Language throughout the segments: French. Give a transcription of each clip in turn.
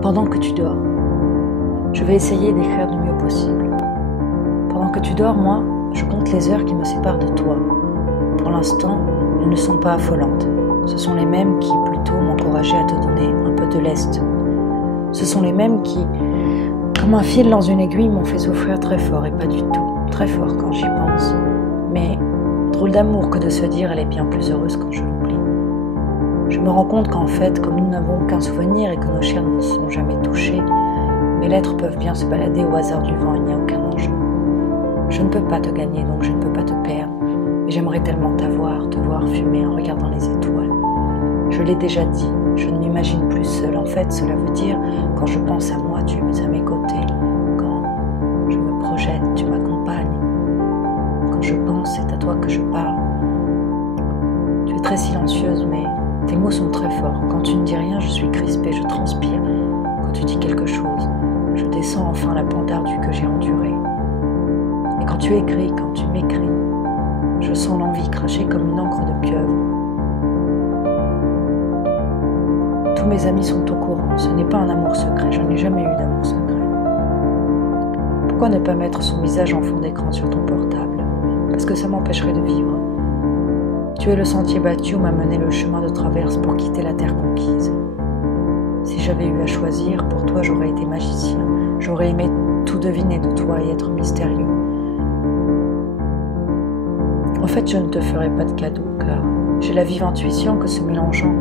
Pendant que tu dors, je vais essayer d'écrire du mieux possible. Pendant que tu dors, moi, je compte les heures qui me séparent de toi. Pour l'instant, elles ne sont pas affolantes. Ce sont les mêmes qui, plutôt, m'encourageaient à te donner un peu de lest. Ce sont les mêmes qui, comme un fil dans une aiguille, m'ont fait souffrir très fort, et pas du tout, très fort quand j'y pense. Mais drôle d'amour que de se dire elle est bien plus heureuse quand je l'oublie. Je me rends compte qu'en fait, comme nous n'avons aucun souvenir et que nos chairs ne sont jamais touchées, mes lettres peuvent bien se balader au hasard du vent, il n'y a aucun enjeu. Je ne peux pas te gagner, donc je ne peux pas te perdre. Et j'aimerais tellement te voir fumer en regardant les étoiles. Je l'ai déjà dit, je ne m'imagine plus seule. En fait, cela veut dire, quand je pense à moi, tu es à mes côtés. Quand je me projette, tu m'accompagnes. Quand je pense, c'est à toi que je parle. Tu es très silencieuse, mais tes mots sont très forts. Quand tu ne dis rien, je suis crispée, je transpire. Quand tu dis quelque chose, je descends enfin la pente ardue que j'ai endurée. Et quand tu écris, quand tu m'écris, je sens l'envie cracher comme une encre de pieuvre. Tous mes amis sont au courant, ce n'est pas un amour secret, je n'ai jamais eu d'amour secret. Pourquoi ne pas mettre son visage en fond d'écran sur ton portable? Parce que ça m'empêcherait de vivre. Tu es le sentier battu où m'a mené le chemin de traverse pour quitter la terre conquise. Si j'avais eu à choisir, pour toi j'aurais été magicien. J'aurais aimé tout deviner de toi et être mystérieux. En fait, je ne te ferai pas de cadeau, car j'ai la vive intuition que se mélangeant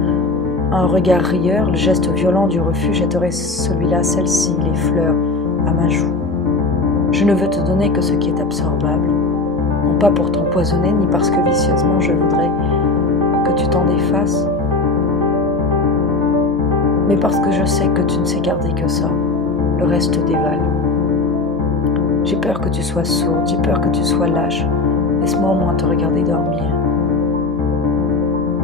à un regard rieur, le geste violent du refus jetterait celui-là, celle-ci, les fleurs à ma joue. Je ne veux te donner que ce qui est absorbable. Non pas pour t'empoisonner, ni parce que vicieusement je voudrais que tu t'en défasses, mais parce que je sais que tu ne sais garder que ça, le reste dévale. J'ai peur que tu sois sourde, j'ai peur que tu sois lâche, laisse-moi au moins te regarder dormir.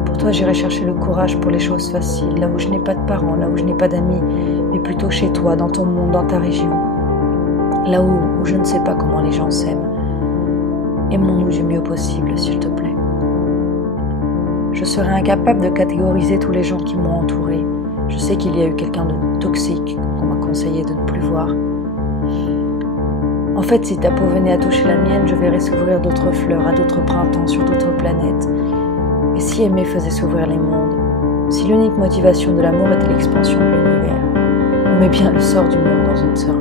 Pour toi j'irai chercher le courage pour les choses faciles, là où je n'ai pas de parents, là où je n'ai pas d'amis, mais plutôt chez toi, dans ton monde, dans ta région, là où je ne sais pas comment les gens s'aiment. Aimons-nous du mieux possible, s'il te plaît. Je serais incapable de catégoriser tous les gens qui m'ont entouré. Je sais qu'il y a eu quelqu'un de toxique qu'on m'a conseillé de ne plus voir. En fait, si ta peau venait à toucher la mienne, je verrais s'ouvrir d'autres fleurs, à d'autres printemps, sur d'autres planètes. Et si aimer faisait s'ouvrir les mondes, si l'unique motivation de l'amour était l'expansion de l'univers, on met bien le sort du monde dans une seringue.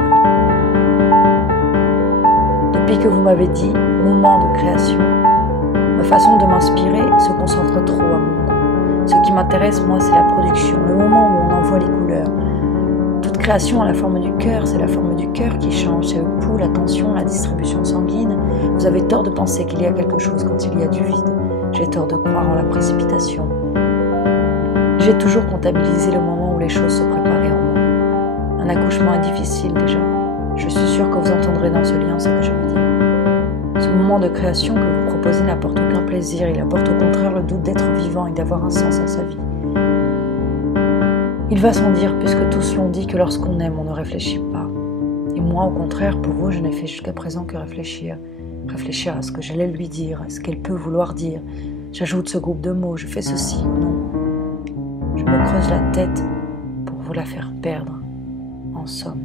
Depuis que vous m'avez dit « moment de création », ma façon de m'inspirer se concentre trop à mon goût. Ce qui m'intéresse, moi, c'est la production, le moment où on envoie les couleurs. Toute création a la forme du cœur, c'est la forme du cœur qui change, c'est le pouls, la tension, la distribution sanguine. Vous avez tort de penser qu'il y a quelque chose quand il y a du vide. J'ai tort de croire en la précipitation. J'ai toujours comptabilisé le moment où les choses se préparaient en moi. Un accouchement est difficile déjà. Je suis sûre que vous entendrez dans ce lien ce que je veux dire. Ce moment de création que vous proposez n'apporte aucun plaisir, il apporte au contraire le doute d'être vivant et d'avoir un sens à sa vie. Il va sans dire, puisque tous l'ont dit, que lorsqu'on aime, on ne réfléchit pas. Et moi, au contraire, pour vous, je n'ai fait jusqu'à présent que réfléchir. Réfléchir à ce que j'allais lui dire, à ce qu'elle peut vouloir dire. J'ajoute ce groupe de mots, je fais ceci ou non. Je me creuse la tête pour vous la faire perdre, en somme.